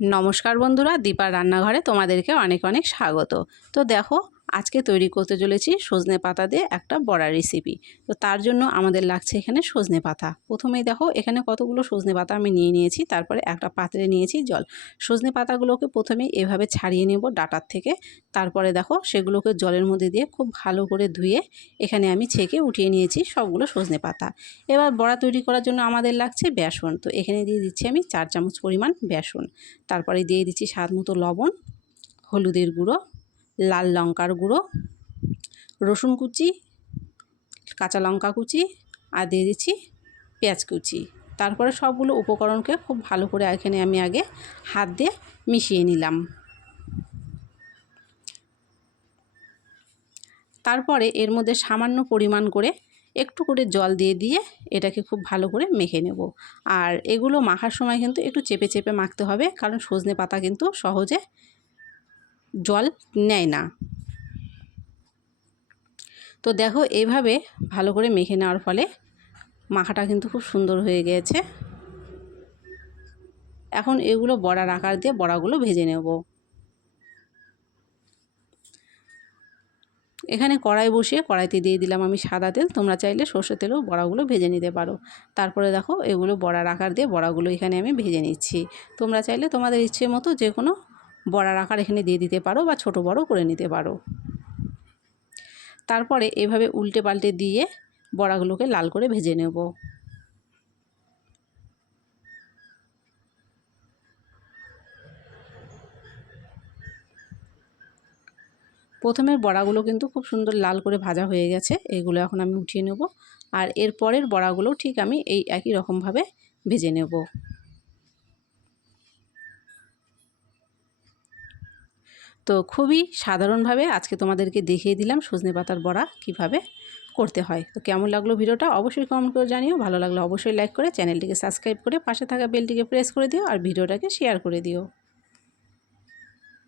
নমস্কার বন্ধুরা দীপার রান্নাঘরে তোমাদেরকে অনেক অনেক স্বাগত। তো দেখো আজকে তৈরি করতে চলেছি সজনে পাতা দিয়ে একটা বড়া রেসিপি তো তার জন্য আমাদের লাগছে এখানে সজনে পাতা। প্রথমেই দেখো, এখানে কতগুলো সজনে পাতা আমি নিয়ে নিয়েছি, তারপরে একটা পাত্রে নিয়েছি জল। সজনে পাতাগুলোকে প্রথমে এভাবে ছাড়িয়ে নেব ডাটার থেকে। তারপরে দেখো, সেগুলোকে জলের মধ্যে দিয়ে খুব ভালো করে ধুয়ে এখানে আমি ছেঁকে উঠিয়ে নিয়েছি সবগুলো সজনে পাতা। এবার বড়া তৈরি করার জন্য আমাদের লাগছে বেসন। তো এখানে দিয়ে দিচ্ছি আমি চার চামচ পরিমাণ বেসন। তারপরে দিয়ে দিচ্ছি স্বাদ মতো লবণ, হলুদের গুঁড়ো লাল লঙ্কার গুঁড়ো, রসুন কুচি, কাঁচা লঙ্কা কুচি আর দিয়ে দিচ্ছি পেঁয়াজ কুচি। তারপরে সবগুলো উপকরণকে খুব ভালো করে এখানে আমি আগে হাত দিয়ে মিশিয়ে নিলাম। তারপরে এর মধ্যে সামান্য পরিমাণ করে একটু করে জল দিয়ে দিয়ে এটাকে খুব ভালো করে মেখে নেব। আর এগুলো মাখার সময় কিন্তু একটু চেপে চেপে মাখতে হবে, কারণ সজনে পাতা কিন্তু সহজে জল নেয় না। তো দেখো এইভাবে ভালো করে মেখে নেওয়ার ফলে মাখাটা কিন্তু খুব সুন্দর হয়ে গিয়েছে এখন এগুলো বড়ার আকার দিয়ে বড়াগুলো ভেজে নেব। এখানে কড়াই বসিয়ে কড়াইতে দিয়ে দিলাম আমি সাদা তেল, তোমরা চাইলে সর্ষে তেলেও বড়াগুলো ভেজে নিতে পারো। তারপরে দেখো এগুলো বড়ার আকার দিয়ে বড়াগুলো এখানে আমি ভেজে নিচ্ছি। তোমরা চাইলে তোমাদের ইচ্ছে মতো যে কোনো বড়ার আকার এখানে দিয়ে দিতে পারো বা ছোট বড় করে নিতে পারো। তারপরে এভাবে উল্টে পাল্টে দিয়ে বড়াগুলোকে লাল করে ভেজে নেব। প্রথমে বড়াগুলো কিন্তু খুব সুন্দর লাল করে ভাজা হয়ে গেছে, এগুলো এখন আমি উঠিয়ে নেব। আর এর পরের বড়াগুলো ঠিক আমি এই একই রকমভাবে ভেজে নেব। তো খুবই সাধারণভাবে আজকে তোমাদেরকে দেখিয়ে দিলাম সজনে পাতার বড়া কীভাবে করতে হয়। তো কেমন লাগল ভিডিওটা অবশ্যই কমেন্ট করে জানিও, ভালো লাগলে অবশ্যই লাইক করে চ্যানেলটিকে সাবস্ক্রাইব করে পাশে থাকা বেলটিকে প্রেস করে দিও আর ভিডিওটাকে শেয়ার করে দিও।